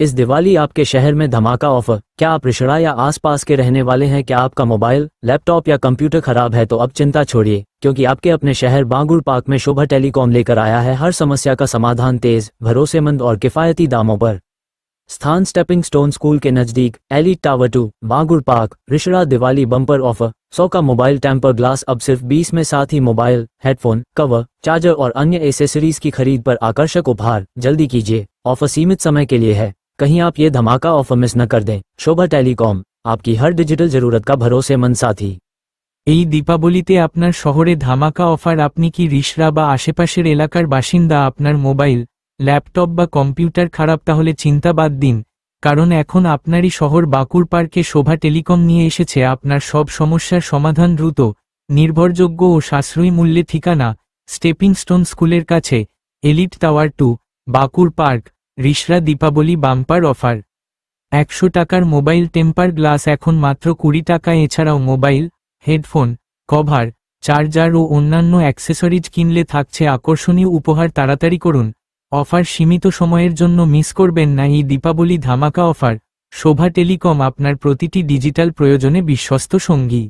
इस दिवाली आपके शहर में धमाका ऑफर। क्या आप रिषड़ा या आसपास के रहने वाले हैं? क्या आपका मोबाइल, लैपटॉप या कंप्यूटर खराब है? तो अब चिंता छोड़िए, क्योंकि आपके अपने शहर बांगुर पार्क में शोभा टेलीकॉम लेकर आया है हर समस्या का समाधान तेज, भरोसेमंद और किफायती दामों पर। स्थान स्टेपिंग स्टोन स्कूल के नजदीक, elite tower 2, Bangur park, Rishra. Diwali bumper offer, 100 का मोबाइल टेम्पर ग्लास अब सिर्फ 20 में। साथ ही मोबाइल, हेडफोन, कवर, चार्जर और अन्य एसेसरीज की खरीद पर आकर्षक उपहार। जल्दी कीजिए, ऑफर सीमित समय के लिए है, कहीं आप ये धमाका ऑफर मिस न कर दें। शोभा टेलीकॉम, आपकी हर डिजिटल जरूरत का भरोसेमंद साथी। এই দীপাবলিতে আপনার শহরে ধামাকা অফার। আপনি কি রিষড়া বা আশেপাশের এলাকার বাসিন্দা? আপনার মোবাইল, ল্যাপটপ বা কম্পিউটার খারাপ? তাহলে চিন্তা বাদ দিন, কারণ এখন আপনারই শহর বাঁকুড় পার্কে শোভা টেলিকম নিয়ে এসেছে আপনার সব সমস্যার সমাধান। দ্রুত, নির্ভরযোগ্য ও সাশ্রয়ী মূল্যে। ঠিকানা স্টেপিং স্টোন স্কুলের কাছে, elite tower 2, Bankura park, Rishra. Deepavali bumper offer, 100 টাকার মোবাইল টেম্পার গ্লাস এখন মাত্র 20 টাকা। এছাড়াও মোবাইল, হেডফোন, কভার, চার্জার ও অন্যান্য অ্যাক্সেসরিজ কিনলে থাকছে আকর্ষণীয় উপহার। তাড়াতাড়ি করুন, অফার সীমিত সময়ের জন্য, মিস করবেন না এই দীপাবলি ধামাকা অফার। শোভা টেলিকম, আপনার প্রতিটি ডিজিটাল প্রয়োজনে বিশ্বস্ত সঙ্গী।